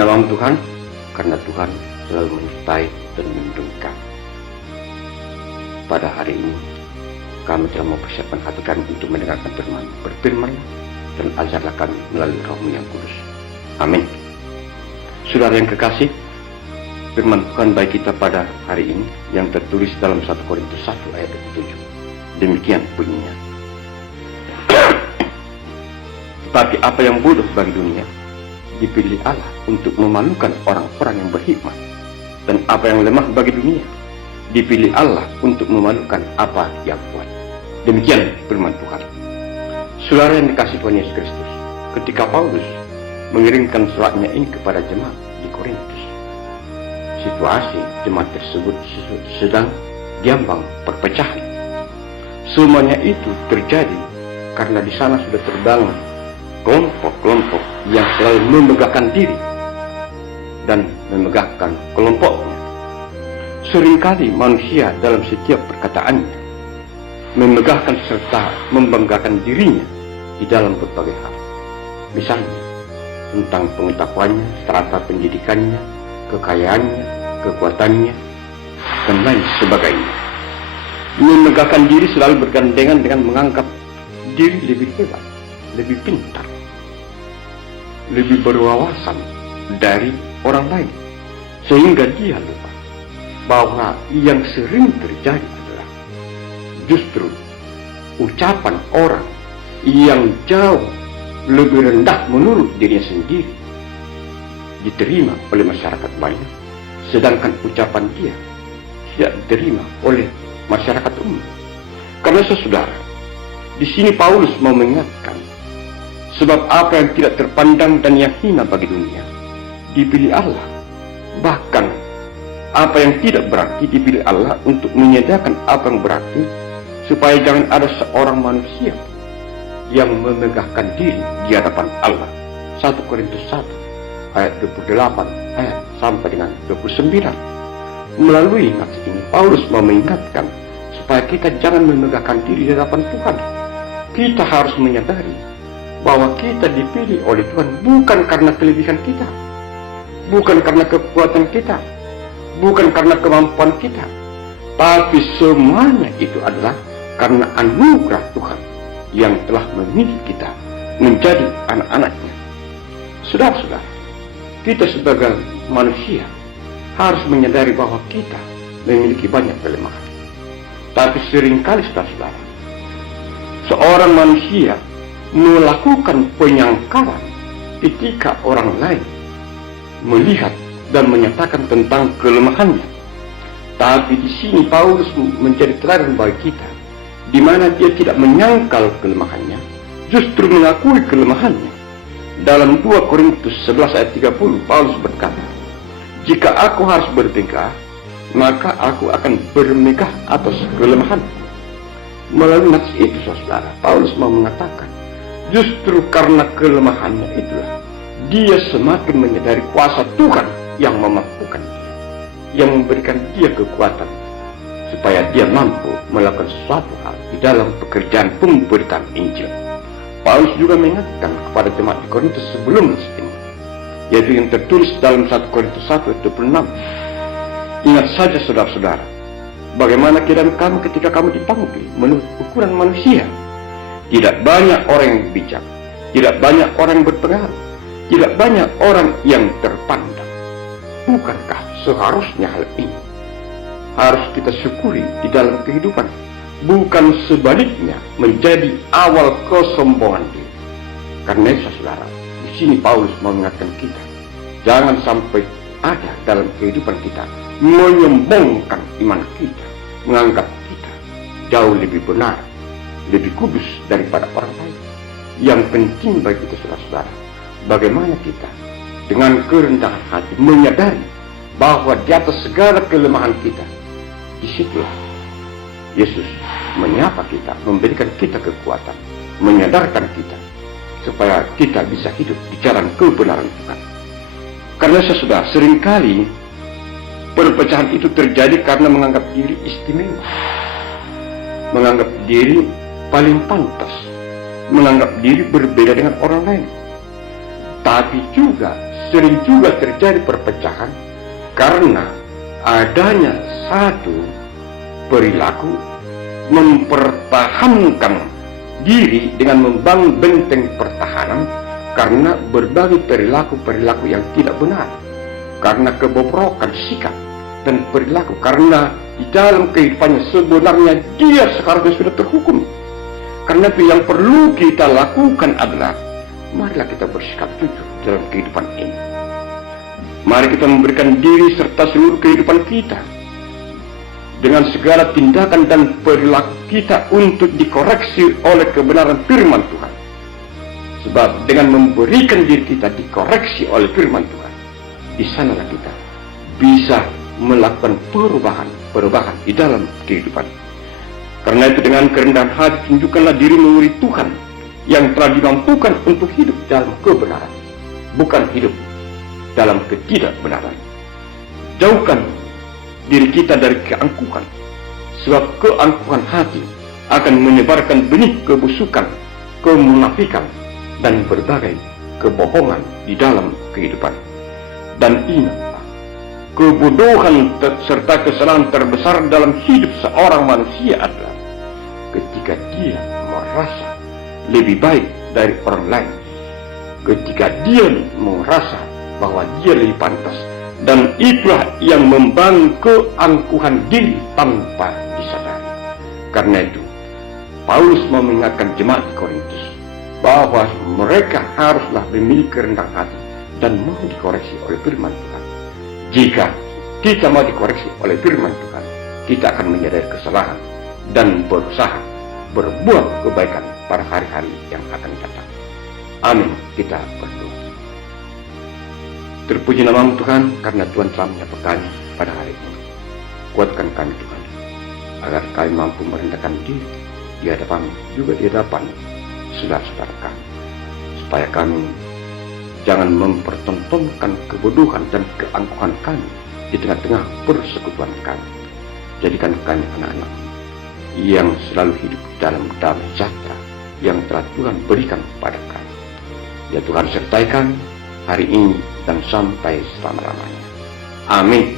namamu Tuhan, karena Tuhan selalu menyertai dan melindungi kami. Pada hari ini, kami telah mempersiapkan hati kami untuk mendengarkan firman. Berfirmanlah dan ajarlah kami melalui Roh-Mu yang kudus. Amin. Saudara yang kekasih, firman Tuhan bagi kita pada hari ini yang tertulis dalam 1 Korintus 1 ayat 27. Demikian bunyinya. Tetapi apa yang bodoh bagi dunia, dipilih Allah untuk memalukan orang-orang yang berhikmat. Dan apa yang lemah bagi dunia, dipilih Allah untuk memalukan apa yang kuat. Demikian firman Tuhan. Saudara yang dikasihi Tuhan Yesus Kristus, ketika Paulus mengirimkan suratnya ini kepada jemaat di Korintus, situasi jemaat tersebut sedang diambang perpecahan. Semuanya itu terjadi karena di sana sudah terbangun kelompok-kelompok yang selalu memegahkan diri dan memegahkan kelompoknya. Seringkali manusia dalam setiap perkataannya memegahkan serta membanggakan dirinya di dalam berbagai hal. Misalnya tentang pengetahuannya, strata pendidikannya, kekayaannya, kekuatannya, dan lain sebagainya. Memegahkan diri selalu bergandengan dengan menganggap diri lebih hebat, lebih pintar, lebih berwawasan dari orang lain, sehingga dia lupa bahwa yang sering terjadi adalah justru ucapan orang yang jauh lebih rendah menurut dirinya sendiri diterima oleh masyarakat banyak, sedangkan ucapan dia tidak diterima oleh masyarakat umum. Karena saudara, di sini Paulus mau mengingatkan, sebab apa yang tidak terpandang dan yang hina bagi dunia dipilih Allah. Bahkan apa yang tidak berarti dipilih Allah untuk menyediakan apa yang berarti, supaya jangan ada seorang manusia yang memegahkan diri di hadapan Allah. 1 Korintus 1 ayat 28 ayat sampai dengan 29. Melalui nats ini Paulus mau mengingatkan supaya kita jangan memegahkan diri di hadapan Tuhan. Kita harus menyadari bahwa kita dipilih oleh Tuhan bukan karena kelebihan kita, bukan karena kekuatan kita, bukan karena kemampuan kita, tapi semuanya itu adalah karena anugerah Tuhan yang telah memilih kita menjadi anak-anaknya. Saudara-saudara, kita sebagai manusia harus menyadari bahwa kita memiliki banyak kelemahan. Tapi seringkali saudara-saudara, seorang manusia melakukan penyangkalan ketika orang lain melihat dan menyatakan tentang kelemahannya. Tapi di sini Paulus menjadi teladan bagi kita, di mana dia tidak menyangkal kelemahannya, justru mengakui kelemahannya. Dalam 2 Korintus 11 ayat 30 Paulus berkata, jika aku harus bermegah, maka aku akan bermegah atas kelemahan. Melalui nats itu saudara, Paulus mau mengatakan, justru karena kelemahannya itulah dia semakin menyadari kuasa Tuhan yang memampukan dia, yang memberikan dia kekuatan supaya dia mampu melakukan sesuatu hal di dalam pekerjaan pemberitaan Injil. Paulus juga mengingatkan kepada jemaat di Korintus sebelum ini, yaitu yang tertulis dalam 1 Korintus 1 ayat 26. Ingat saja saudara-saudara, bagaimana keadaan kamu ketika kamu dipanggil menurut ukuran manusia. Tidak banyak orang yang bijak, tidak banyak orang yang berpengaruh, tidak banyak orang yang terpandang. Bukankah seharusnya hal ini harus kita syukuri di dalam kehidupan, bukan sebaliknya menjadi awal kesombongan diri? Karena itu saudara, di sini Paulus mengingatkan kita, jangan sampai ada dalam kehidupan kita menyombongkan iman kita, menganggap kita jauh lebih benar, lebih kudus daripada orang lain. Yang penting bagi kita saudara-saudara, bagaimana kita dengan kerendahan hati menyadari bahwa di atas segala kelemahan kita, disitulah Yesus menyapa kita, memberikan kita kekuatan, menyadarkan kita supaya kita bisa hidup di jalan kebenaran Tuhan. Karena saudara, seringkali perpecahan itu terjadi karena menganggap diri istimewa, menganggap diri paling pantas, menganggap diri berbeda dengan orang lain. Tapi juga sering juga terjadi perpecahan karena adanya satu perilaku mempertahankan diri dengan membangun benteng pertahanan karena berbagai perilaku-perilaku yang tidak benar, karena kebobrokan sikap dan perilaku, karena di dalam kehidupannya sebenarnya dia sekarang sudah terhukum. Karena itu yang perlu kita lakukan adalah marilah kita bersikap jujur dalam kehidupan ini. Mari kita memberikan diri serta seluruh kehidupan kita dengan segala tindakan dan perilaku kita untuk dikoreksi oleh kebenaran firman Tuhan. Sebab dengan memberikan diri kita dikoreksi oleh firman Tuhan, di sanalah kita bisa melakukan perubahan di dalam kehidupan. Karena itu dengan kerendahan hati tunjukkanlah diri mengikuti Tuhan yang telah dimampukan untuk hidup dalam kebenaran, bukan hidup dalam ketidakbenaran. Jauhkan diri kita dari keangkuhan, sebab keangkuhan hati akan menyebarkan benih kebusukan, kemunafikan, dan berbagai kebohongan di dalam kehidupan. Dan ingatlah, kebodohan serta kesalahan terbesar dalam hidup seorang manusia adalah ketika dia merasa lebih baik dari orang lain, ketika dia merasa bahwa dia lebih pantas, dan itulah yang membangun keangkuhan diri tanpa disadari. Karena itu Paulus mau mengingatkan jemaat di Korintus bahwa mereka haruslah memiliki kerendahan hati dan mau dikoreksi oleh firman Tuhan. Jika kita mau dikoreksi oleh firman Tuhan, kita akan menyadari kesalahan dan berusaha berbuat kebaikan pada hari-hari yang akan datang. Amin. Kita berdoa. Terpuji nama Tuhan, karena Tuhan telah menyapa kami pada hari ini. Kuatkan kami Tuhan, agar kami mampu merendahkan diri di hadapan, juga di hadapan saudara-saudara kami, supaya kami jangan mempertontonkan kebodohan dan keangkuhan kami di tengah-tengah persekutuan kami. Jadikan kami anak-anak yang selalu hidup dalam damai sejahtera yang telah Tuhan berikan kepada kami. Ya Tuhan, sertai kami hari ini dan sampai selama-lamanya. Amin.